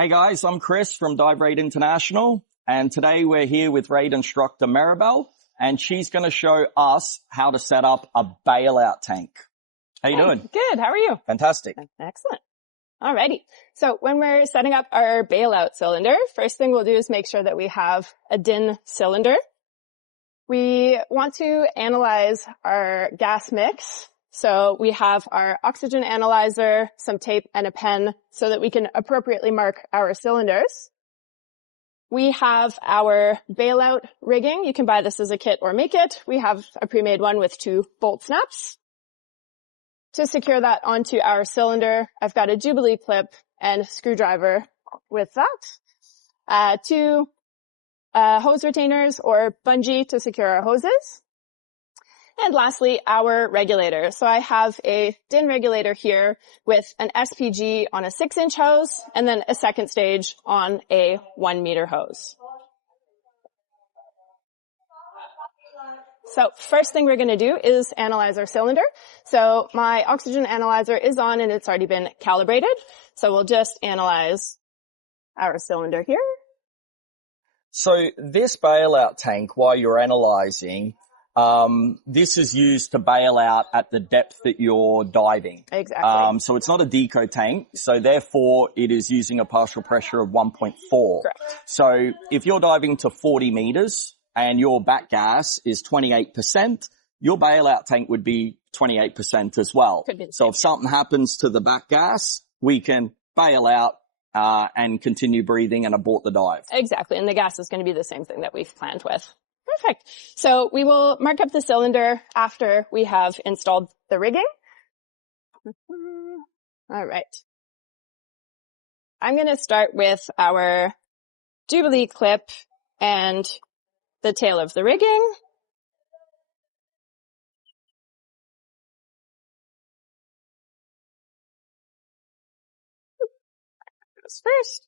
Hey guys, I'm Chris from Dive Raid International, and today we're here with raid instructor Meribel, and she's going to show us how to set up a bailout tank. How you doing? Good. How are you? Fantastic. Excellent. Alrighty. So when we're setting up our bailout cylinder, first thing we'll do is make sure that we have a DIN cylinder. We want to analyze our gas mix. So we have our oxygen analyzer, some tape, and a pen so that we can appropriately mark our cylinders. We have our bailout rigging. You can buy this as a kit or make it. We have a pre-made one with 2 bolt snaps. To secure that onto our cylinder, I've got a Jubilee clip and screwdriver with that. 2 hose retainers or bungee to secure our hoses. And lastly, our regulator. So I have a DIN regulator here with an SPG on a 6-inch hose and then a second stage on a 1-meter hose. So first thing we're going to do is analyze our cylinder. So my oxygen analyzer is on and it's already been calibrated. So we'll just analyze our cylinder here. So this bailout tank, while you're analyzing, this is used to bail out at the depth that you're diving. Exactly. So it's not a deco tank, so therefore it is using a partial pressure of 1.4. Correct. So if you're diving to 40 meters and your back gas is 28%, your bailout tank would be 28% as well. So if something happens to the back gas, we can bail out and continue breathing and abort the dive. Exactly, and the gas is going to be the same thing that we've planned with. Perfect. So we will mark up the cylinder after we have installed the rigging. All right. I'm going to start with our Jubilee clip and the tail of the rigging. This first.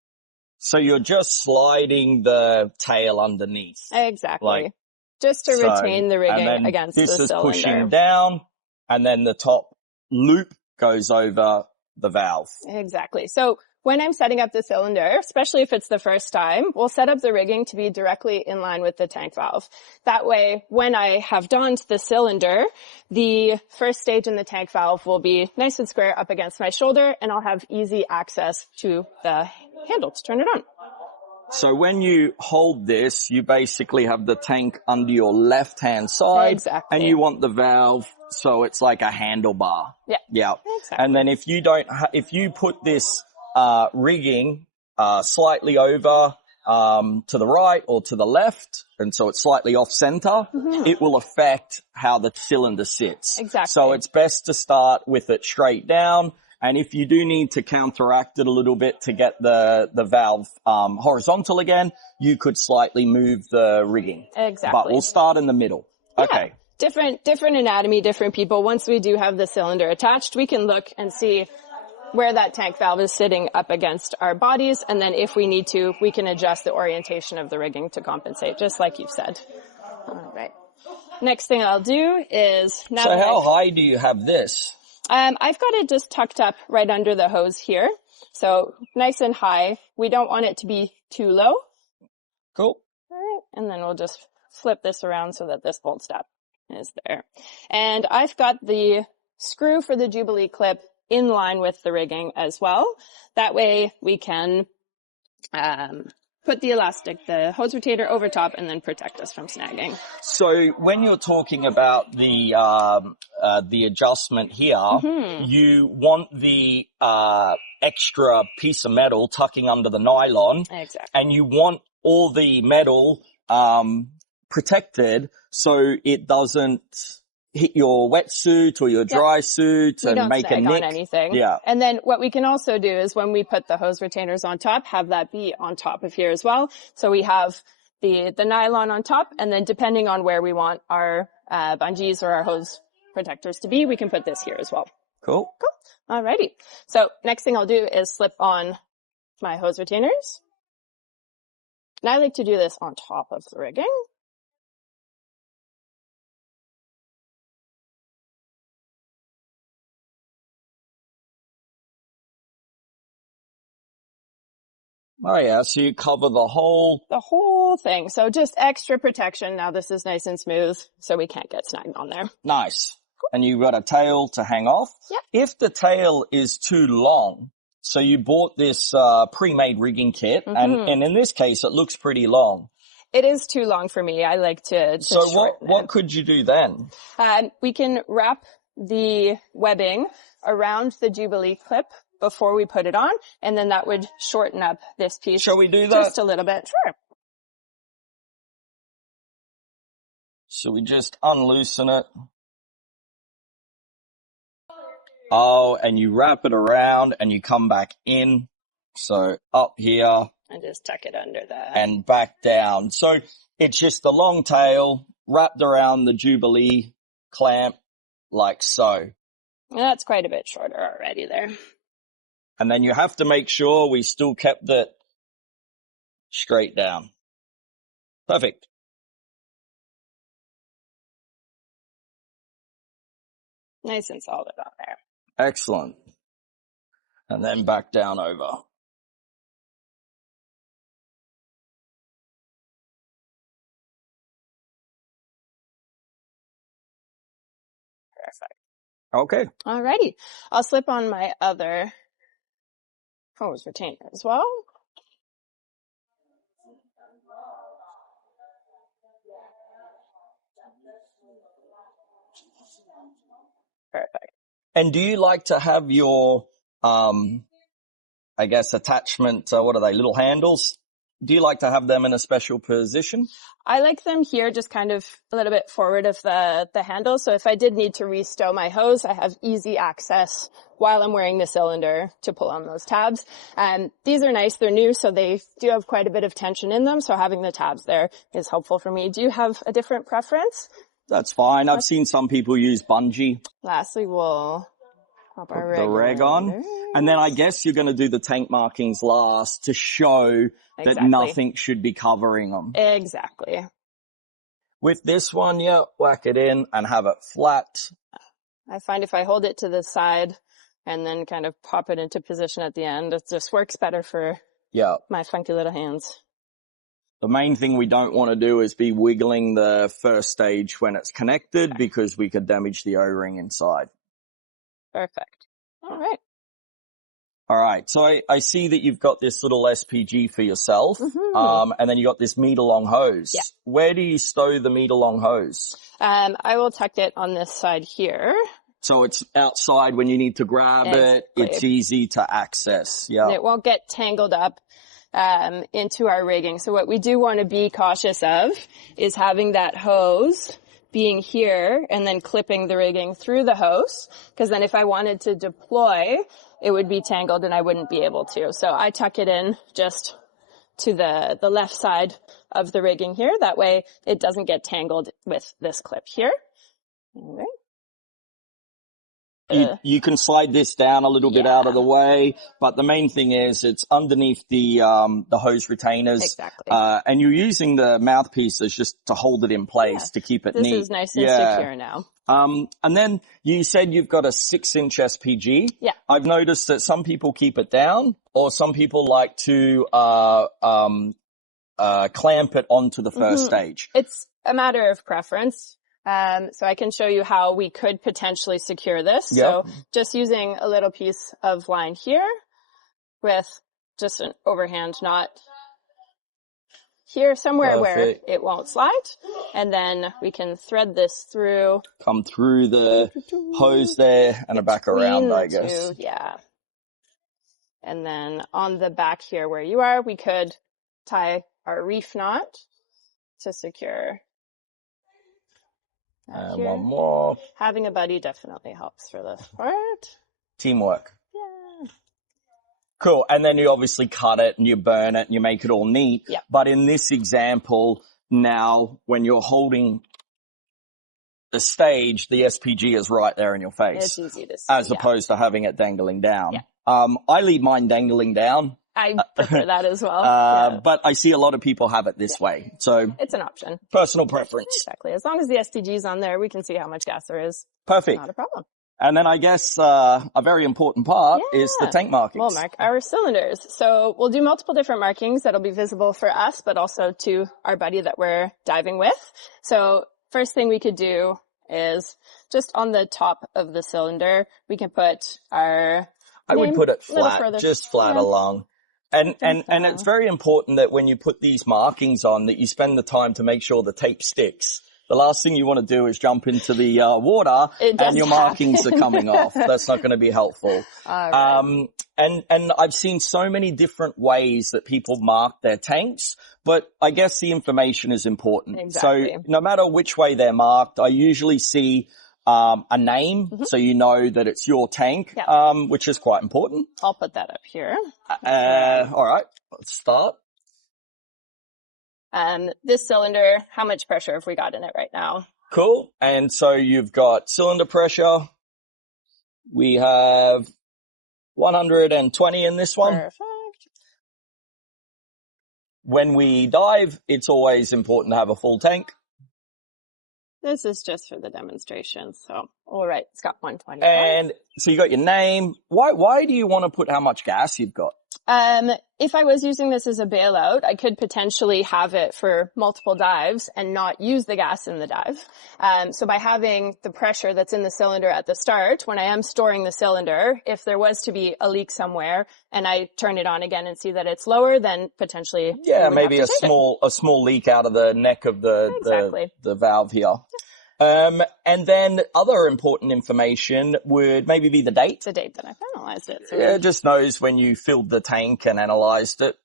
So you're just sliding the tail underneath. Exactly. Just to retain the rigging against the cylinder. This is pushing down, and then the top loop goes over the valve. Exactly. So when I'm setting up the cylinder, especially if it's the first time, we'll set up the rigging to be directly in line with the tank valve. That way, when I have donned the cylinder, the first stage in the tank valve will be nice and square up against my shoulder, and I'll have easy access to the handle to turn it on. So when you hold this, you basically have the tank under your left-hand side. Exactly. And you want the valve, so it's like a handlebar. Yeah. Yeah. Exactly. And then if you put this rigging slightly over to the right or to the left, and so it's slightly off center, it will affect how the cylinder sits. Exactly. So it's best to start with it straight down. And if you do need to counteract it a little bit to get the valve horizontal again, you could slightly move the rigging. Exactly. But we'll start in the middle. Yeah. Okay. Different anatomy, different people. Once we do have the cylinder attached, we can look and see where that tank valve is sitting up against our bodies. And then if we need to, we can adjust the orientation of the rigging to compensate, just like you've said. All right. Next thing I'll do is... So how high do you have this? I've got it just tucked up right under the hose here. So nice and high. We don't want it to be too low. Cool. All right. And then we'll just flip this around so that this bolt stop is there. And I've got the screw for the Jubilee clip in line with the rigging as well. That way we can put the hose retainer over top and then protect us from snagging. So when you're talking about the adjustment here, you want the extra piece of metal tucking under the nylon. Exactly. And you want all the metal protected so it doesn't hit your wetsuit or your dry suit and make a nick. On anything. Yeah. And then what we can also do is when we put the hose retainers on top, have that be on top of here as well. So we have the nylon on top, and then depending on where we want our bungees or our hose protectors to be, we can put this here as well. Cool. Cool. Alrighty. So next thing I'll do is slip on my hose retainers. And I like to do this on top of the rigging. Oh yeah, so you cover the whole thing. So just extra protection. Now this is nice and smooth, so we can't get snagged on there. Nice. And you've got a tail to hang off. Yep. If the tail is too long, so you bought this pre-made rigging kit, and in this case, it looks pretty long. It is too long for me. I like to So shorten what could you do then? We can wrap the webbing around the Jubilee clip before we put it on, and then that would shorten up this piece. Shall we do that? Just a little bit. Sure. So we just unloosen it. Oh, and you wrap it around and you come back in. So up here. And just tuck it under that. And back down. So it's just the long tail wrapped around the Jubilee clamp like so. And that's quite a bit shorter already there. And then you have to make sure we still kept it straight down. Perfect. Nice and solid on there. Excellent. And then back down over. Perfect. Okay. Alrighty. I'll slip on my other hose retainer as well. Perfect. And do you like to have your, I guess, attachment, what are they, little handles? Do you like to have them in a special position? I like them here just kind of a little bit forward of the handle. So if I did need to restow my hose, I have easy access while I'm wearing the cylinder to pull on those tabs. And these are nice. They're new, so they do have quite a bit of tension in them. So having the tabs there is helpful for me. Do you have a different preference? That's fine. I've seen some people use bungee. Lastly, we'll pop our the reg on. And then I guess you're going to do the tank markings last to show that nothing should be covering them. Exactly. With this one, yeah, whack it in and have it flat. I find if I hold it to the side and then kind of pop it into position at the end, it just works better for my funky little hands. The main thing we don't want to do is be wiggling the first stage when it's connected because we could damage the O-ring inside. Perfect. All right. All right. So I see that you've got this little SPG for yourself. And then you got this meter-long hose. Yeah. Where do you stow the meter-long hose? I will tuck it on this side here. So it's outside when you need to grab it. It's easy to access. Yeah. And it won't get tangled up into our rigging. So what we do want to be cautious of is having that hose being here and then clipping the rigging through the hose, because then if I wanted to deploy, it would be tangled and I wouldn't be able to. So I tuck it in just to the left side of the rigging here. That way it doesn't get tangled with this clip here. All right. You can slide this down a little bit out of the way, but the main thing is it's underneath the hose retainers. Exactly. And you're using the mouthpieces just to hold it in place to keep it neat. This is nice and secure now. And then you said you've got a 6-inch SPG. Yeah. I've noticed that some people keep it down or some people like to, clamp it onto the first stage. It's a matter of preference. So I can show you how we could potentially secure this. Yep. So just using a little piece of line here with just an overhand knot here somewhere where it won't slide. And then we can thread this through. Come through the hose there and back around, I guess. Yeah. And then on the back here where you are, we could tie our reef knot to secure. One more. Having a buddy definitely helps for this part. Teamwork. Yeah. Cool. And then you obviously cut it and you burn it and you make it all neat. Yeah. But in this example, now when you're holding the stage, the SPG is right there in your face. It's easy to see. As opposed to having it dangling down. Yeah. I leave mine dangling down. I prefer that as well. But I see a lot of people have it this way. So it's an option. Personal preference. Exactly. As long as the SPG is on there, we can see how much gas there is. Perfect. Not a problem. And then I guess a very important part is the tank markings. We'll mark our cylinders. So we'll do multiple different markings that'll be visible for us, but also to our buddy that we're diving with. So first thing we could do is just on the top of the cylinder, we can put our I would put it flat, just flat along. And it's very important that when you put these markings on, that you spend the time to make sure the tape sticks. The last thing you want to do is jump into the water and your markings are coming off. That's not going to be helpful. Right. And I've seen so many different ways that people mark their tanks, but I guess the information is important. Exactly. So no matter which way they're marked, I usually see a name, so you know that it's your tank, which is quite important. I'll put that up here. All right, let's start. This cylinder, how much pressure have we got in it right now? Cool. And so you've got cylinder pressure. We have 120 in this one. Perfect. When we dive, it's always important to have a full tank. This is just for the demonstration. So, all right, it's got 120. And so you got your name. Why do you want to put how much gas you've got? If I was using this as a bailout, I could potentially have it for multiple dives and not use the gas in the dive. So by having the pressure that's in the cylinder at the start, when I am storing the cylinder, if there was to be a leak somewhere and I turn it on again and see that it's lower, then potentially maybe a small leak out of the neck of the valve here. And then other important information would maybe be the date. The date that I finalized it. So it just knows when you filled the tank and analyzed it.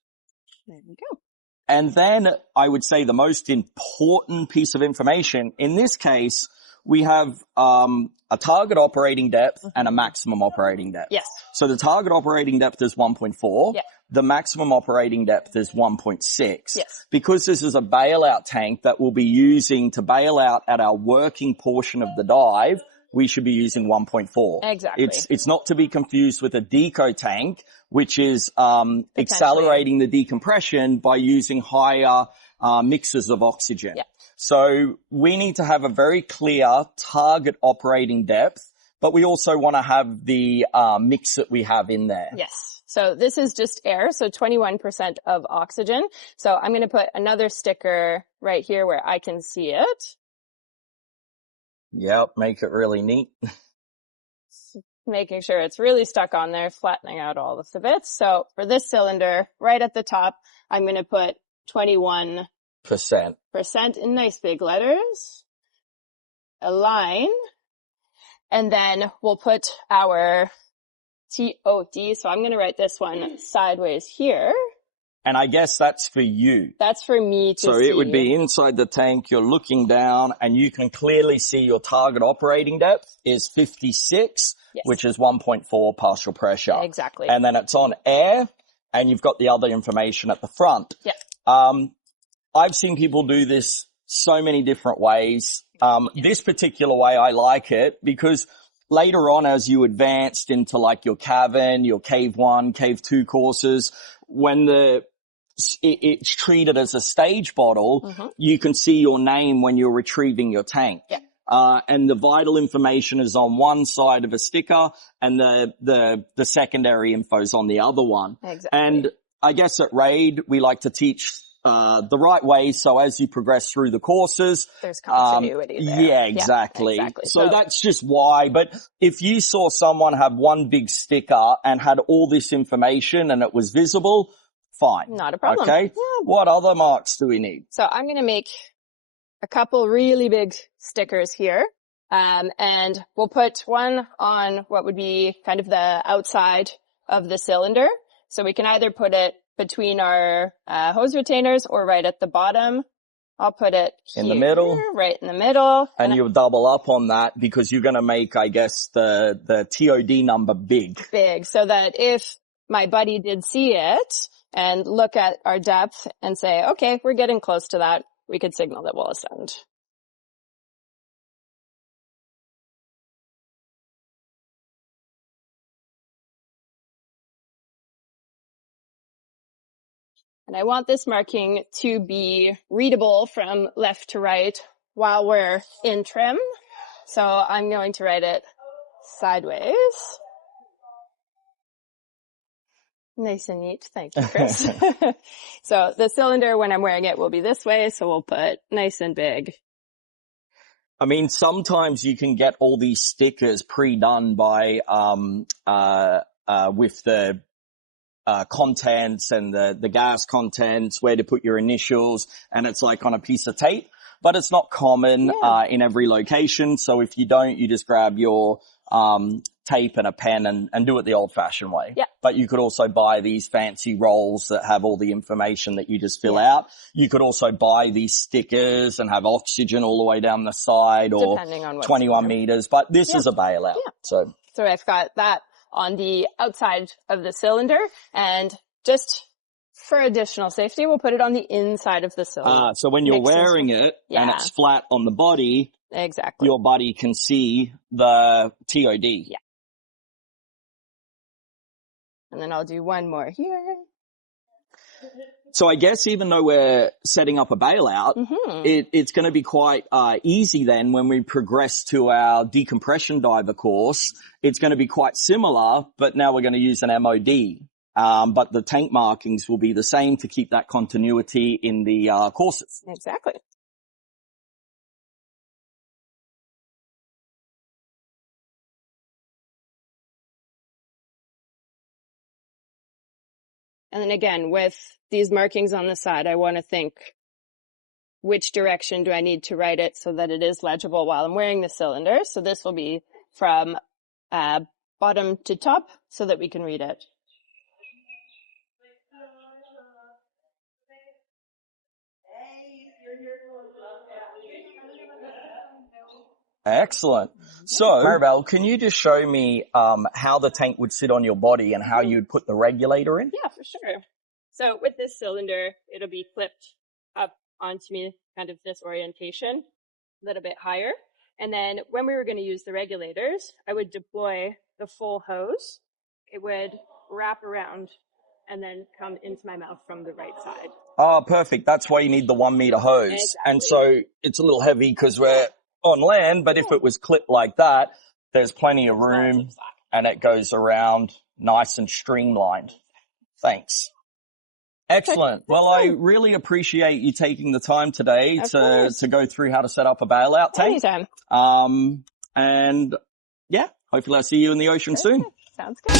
There we go. And then I would say the most important piece of information, in this case, we have a target operating depth and a maximum operating depth. Yes. So the target operating depth is 1.4. Yeah. The maximum operating depth is 1.6. Yes. Because this is a bailout tank that we'll be using to bail out at our working portion of the dive, we should be using 1.4. Exactly. It's not to be confused with a deco tank, which is accelerating the decompression by using higher mixes of oxygen. Yeah. So we need to have a very clear target operating depth, but we also want to have the mix that we have in there. Yes. So this is just air, so 21% of oxygen. So I'm going to put another sticker right here where I can see it. Yep, make it really neat. Making sure it's really stuck on there, flattening out all of the bits. So for this cylinder, right at the top, I'm going to put 21% in nice big letters. Align. And then we'll put our TOD. So I'm going to write this one sideways here. And I guess that's for you. That's for me to see. So it would be inside the tank. You're looking down and you can clearly see your target operating depth is 56, which is 1.4 partial pressure. Yeah, exactly. And then it's on air and you've got the other information at the front. Yeah. I've seen people do this so many different ways. This particular way, I like it because later on, as you advanced into like your cavern, your cave 1, cave 2 courses, when it's treated as a stage bottle, you can see your name when you're retrieving your tank. Yeah. And the vital information is on one side of a sticker and the secondary info is on the other one. Exactly. And I guess at RAID, we like to teach the right way. So as you progress through the courses, there's continuity there. Yeah, exactly. So that's just why. But if you saw someone have one big sticker and had all this information and it was visible, fine. Not a problem. Okay. Yeah. What other marks do we need? So I'm going to make a couple really big stickers here. And we'll put one on what would be kind of the outside of the cylinder. So we can either put it between our hose retainers or right at the bottom. I'll put it here, in the middle, right in the middle. And you'll double up on that because you're going to make, I guess, the TOD number big. Big, so that if my buddy did see it and look at our depth and say, okay, we're getting close to that, we could signal that we'll ascend. And I want this marking to be readable from left to right while we're in trim. So I'm going to write it sideways. Nice and neat. Thank you, Chris. So the cylinder, when I'm wearing it, will be this way. So we'll put nice and big. I mean, sometimes you can get all these stickers pre-done by, with the, contents and the gas contents, where to put your initials, and it's like on a piece of tape, but it's not common, in every location. So if you don't, you just grab your, tape and a pen and do it the old fashioned way. Yeah. But you could also buy these fancy rolls that have all the information that you just fill out. You could also buy these stickers and have oxygen all the way down the side, or depending on what 21 meters, but this is a bailout. Yeah. So I've got that on the outside of the cylinder, and just for additional safety, we'll put it on the inside of the cylinder. So when you're wearing it and it's flat on the body, exactly, your buddy can see the TOD. Yeah. And then I'll do one more here. So I guess even though we're setting up a bailout, it's going to be quite easy then when we progress to our decompression diver course. It's going to be quite similar, but now we're going to use an MOD. But the tank markings will be the same to keep that continuity in the courses. Exactly. And then again, with these markings on the side, I want to think, which direction do I need to write it so that it is legible while I'm wearing the cylinder? So this will be from bottom to top so that we can read it. Excellent. So, Meribel, can you just show me how the tank would sit on your body and how you'd put the regulator in? Yeah, for sure. So with this cylinder, it'll be flipped up onto me, kind of this orientation, a little bit higher. And then when we were going to use the regulators, I would deploy the full hose. It would wrap around and then come into my mouth from the right side. Oh, perfect. That's why you need the 1 meter hose. Exactly. And so it's a little heavy because we're on land, but if it was clipped like that, there's plenty of room and it goes around nice and streamlined. Thanks. Excellent. Well, I really appreciate you taking the time today to go through how to set up a bailout tank. Anytime. And yeah, hopefully I'll see you in the ocean soon. Sounds good.